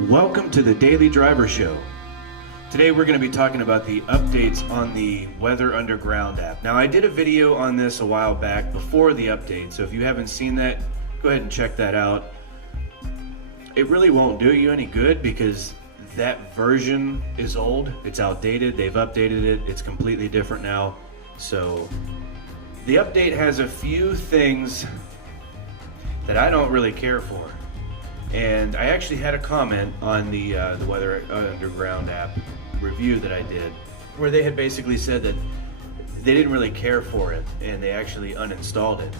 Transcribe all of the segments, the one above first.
Welcome to the Daily Driver Show. Today we're going to be talking about the updates on the Weather Underground app. Now I did a video on this a while back before the update, so if you haven't seen that, go ahead and check that out. It really won't do you any good because that version is old, it's outdated, they've updated it, it's completely different now. So the update has a few things that I don't really care for. And I actually had a comment on the Weather Underground app review that I did, where they had basically said that they didn't really care for it, and they actually uninstalled it.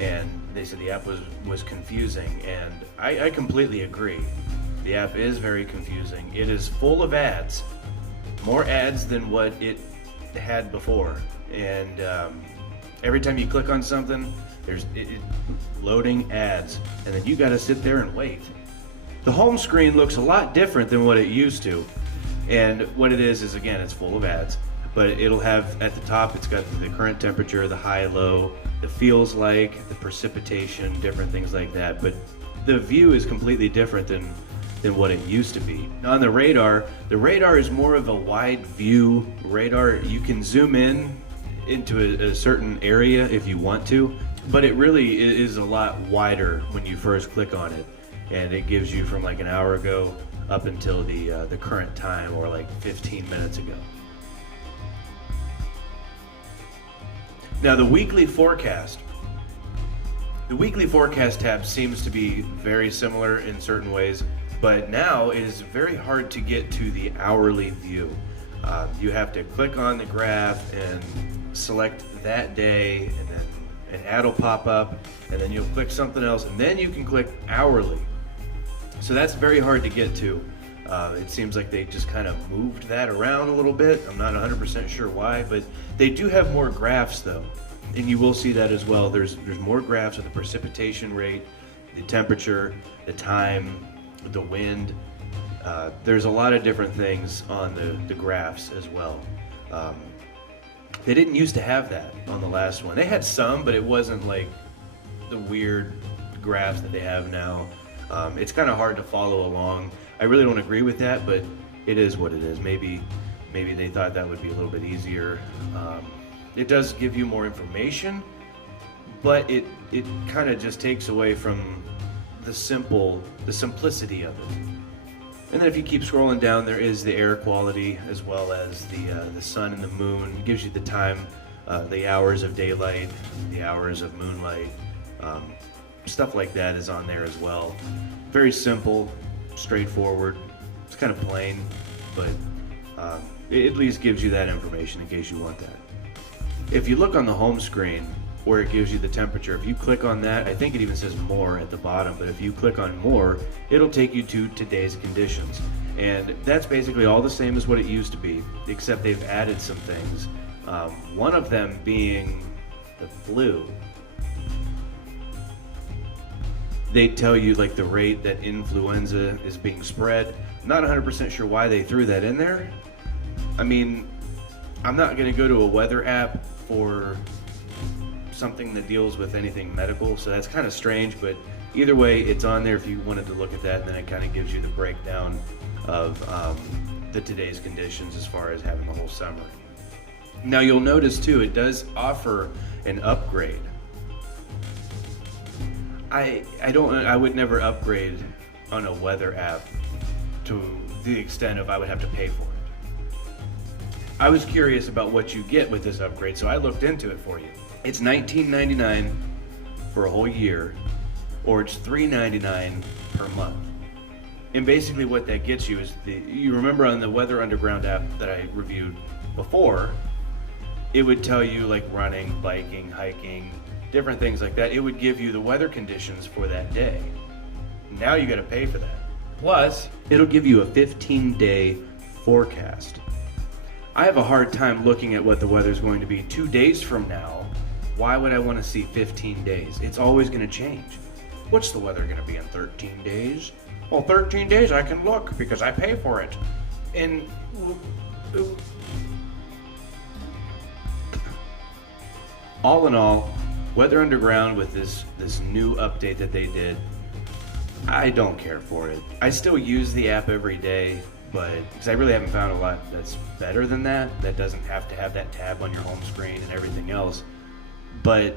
And they said the app was confusing, and I completely agree. The app is very confusing. It is full of ads, more ads than what it had before. And every time you click on something, there's loading ads, and then you got to sit there and wait. The home screen looks a lot different than what it used to, and what it is again, it's full of ads, but it'll have at the top, it's got the current temperature, the high, low, the feels like, the precipitation, different things like that. But the view is completely different than what it used to be. Now on the radar is more of a wide view radar. You can zoom in into a certain area if you want to, but it really is a lot wider when you first click on it, and it gives you from like an hour ago up until the current time, or like 15 minutes ago. Now the weekly forecast tab seems to be very similar in certain ways, but now it is very hard to get to the hourly view. You have to click on the graph and select that day, and then an ad will pop up, and then you'll click something else, and then you can click hourly. So that's very hard to get to. It seems like they just kind of moved that around a little bit. I'm not 100% sure why, but they do have more graphs though, and you will see that as well. There's more graphs of the precipitation rate, the temperature, the time, the wind. There's a lot of different things on the graphs as well. They didn't used to have that on the last one. They had some, but it wasn't like the weird graphs that they have now. It's kind of hard to follow along. I really don't agree with that, but it is what it is. Maybe they thought that would be a little bit easier. It does give you more information, but it kind of just takes away from the simplicity of it. And then if you keep scrolling down, there is the air quality, as well as the sun and the moon. It gives you the time, the hours of daylight, the hours of moonlight. Stuff like that is on there as well. Very simple, straightforward. It's kind of plain, but it at least gives you that information in case you want that. If you look on the home screen where it gives you the temperature, if you click on that, I think it even says more at the bottom, but if you click on more, it'll take you to today's conditions. And that's basically all the same as what it used to be, except they've added some things. One of them being the flu. They tell you like the rate that influenza is being spread. Not 100% sure why they threw that in there. I mean, I'm not gonna go to a weather app for something that deals with anything medical, so that's kind of strange, but either way, it's on there if you wanted to look at that, and then it kind of gives you the breakdown of the today's conditions as far as having the whole summer. Now you'll notice too, it does offer an upgrade. I would never upgrade on a weather app to the extent of I would have to pay for it. I was curious about what you get with this upgrade, so I looked into it for you. It's $19.99 for a whole year, or it's $3.99 per month. And basically what that gets you is you remember on the Weather Underground app that I reviewed before, it would tell you like running, biking, hiking, different things like that. It would give you the weather conditions for that day. Now you gotta pay for that. Plus, it'll give you a 15-day forecast. I have a hard time looking at what the weather's going to be 2 days from now. Why would I want to see 15 days? It's always going to change. What's the weather going to be in 13 days? Well, 13 days I can look because I pay for it. And all in all, Weather Underground with this new update that they did, I don't care for it. I still use the app every day, but because I really haven't found a lot that's better than that, that doesn't have to have that tab on your home screen and everything else. But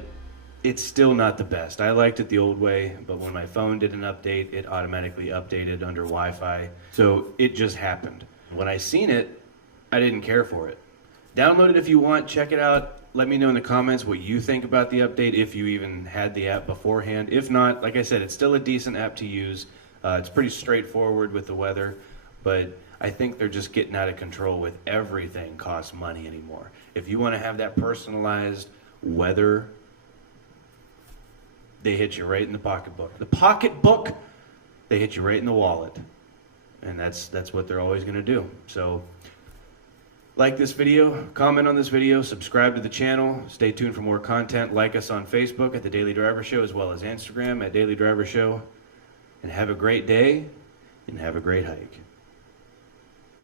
it's still not the best. I liked it the old way, but when my phone did an update, it automatically updated under Wi-Fi. So it just happened. When I seen it, I didn't care for it. Download it if you want, check it out. Let me know in the comments what you think about the update, if you even had the app beforehand. If not, like I said, it's still a decent app to use. It's pretty straightforward with the weather, but I think they're just getting out of control with everything costs money anymore. If you want to have that personalized weather, they hit you right in the pocketbook. The pocketbook, they hit you right in the wallet. And that's what they're always going to do. So like this video, comment on this video, subscribe to the channel, stay tuned for more content. Like us on Facebook at The Daily Driver Show, as well as Instagram at Daily Driver Show. And have a great day and have a great hike.